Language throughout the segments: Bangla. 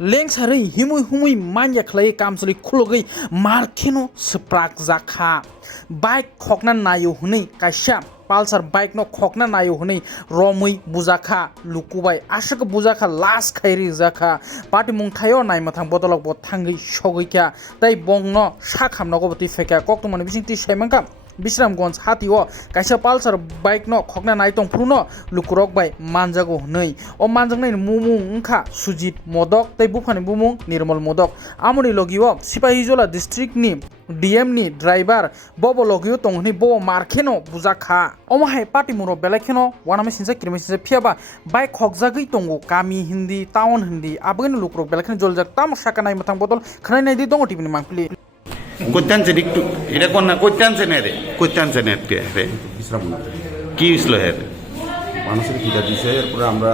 lengsarwi hinwi manya khlai kamsli khulogei markheno Swparak jakha bike khokna nayo hunei kaisa Pulsar bike no khokna nayo hunei romui bujakha lukubai ashak bujakha last khairi jakha Patimung thaio naimathang bodolok bo thangi sogoikya tai bongno sakhamnago boti feka koktumani bisingti saimangka Bishramganj hatio kaisa Pulsar bike no khokna nai tongphruno lukurok bai manjago hunei o manjangnai mumung ungkha Sujit modok tai bufani bumung Nirmal modok amoni logio Sipahijola district ni DM ni driver bobo logio tonghni bobo markheno bujakha omahai Patimung belakheno wanami sinsa kirmi sinsa phiaba bike khokjagui tongo kami hindi town hindi abgani lukurok belakheno joljak tam sakanai mathang bodol khnai nai di dongo tibni mangpili কোথানছেন একটু এটা কোন না কোথানছেন রে কোথানছেন রে বিশ্রামগঞ্জ কি হইছিল এর মানুষের খিদা দিছে এরপরে আমরা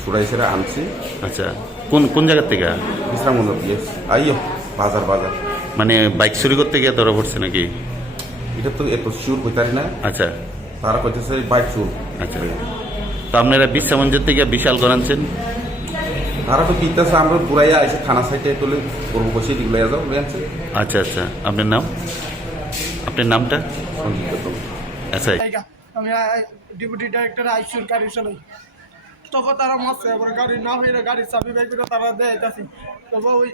সুরাইছেরা আনছি আচ্ছা কোন কোন জায়গা থেকে বিশ্রামগঞ্জ আইও বাজার বাজার মানে বাইক চুরি করতে গিয়ে ধরা পড়ছে নাকি এটা তো এত শিওর কইতারি না আচ্ছা তারা কইতেছে বাইক চুর আচ্ছা তো আপনারা বিশ্রামগঞ্জ থেকে বিশাল করানছেন তারা তো কিনতেছে আমরা পুরাইয়া এসে থানা সাইডে তুলে করবো বসে দিগুলো যাও লেনছে আচ্ছা আচ্ছা আপনার নাম আপনার নামটা আচ্ছা আমি ডেপুটি ডাইরেক্টর আইসুর গাড়ি চালাই তখন তারা মারছে এবার গাড়ি না হইলে গাড়ি চাবি বাই করে তারা দেয় যাচ্ছি তবে ওই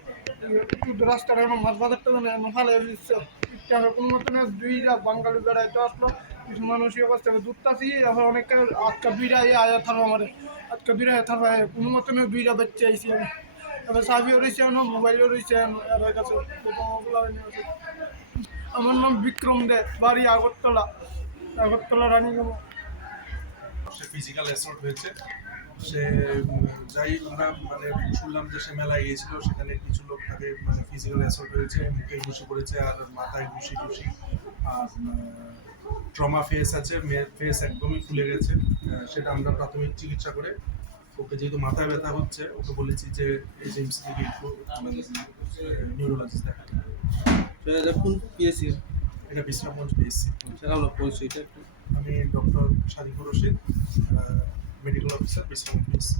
রাস্তার মাছ বাজারটা ভালো কোনো মতো দুইটা বাঙালি বেড়াইতে আসলো কিছু মানুষই অবস্থা দুধটাছি এখন অনেক আজকে দুইটা আয়া থাকবো আমার আজকে দুইটা থাকবো কোনো মতো দুইটা বাচ্চা আইসি আমি এবার চাবিও রয়েছে মোবাইলও রয়েছে এবার কাছে আমার নাম বিক্রম দে বাড়ি আগরতলা রানীগঞ্জ সে ফিজিক্যাল অ্যাসল্ট হয়েছে সে যাই আমরা মানে শুনলাম যে সে মেলায় গিয়েছিল সেখানে কিছু লোক তাকে মানে ফিজিক্যাল অ্যাসল্ট হয়েছে মুখে ঘুষি পড়েছে আর মাথায় ঘুষি আর ট্রমা ফেস আছে ফেস একদমই ফুলে গেছে সেটা আমরা প্রাথমিক চিকিৎসা করে ওকে যেহেতু মাথায় ব্যথা হচ্ছে ওকে বলেছি যে এজএমসি থেকে একটু নিউরোলজিস্ট দেখাতে কোন পিএসসি এটা বিশ্রামগঞ্জ পিএসসি সেটা হলো পরিচয়টা একটু আমি doctor Sharikur Rashid medical officer Bishramganj PSC.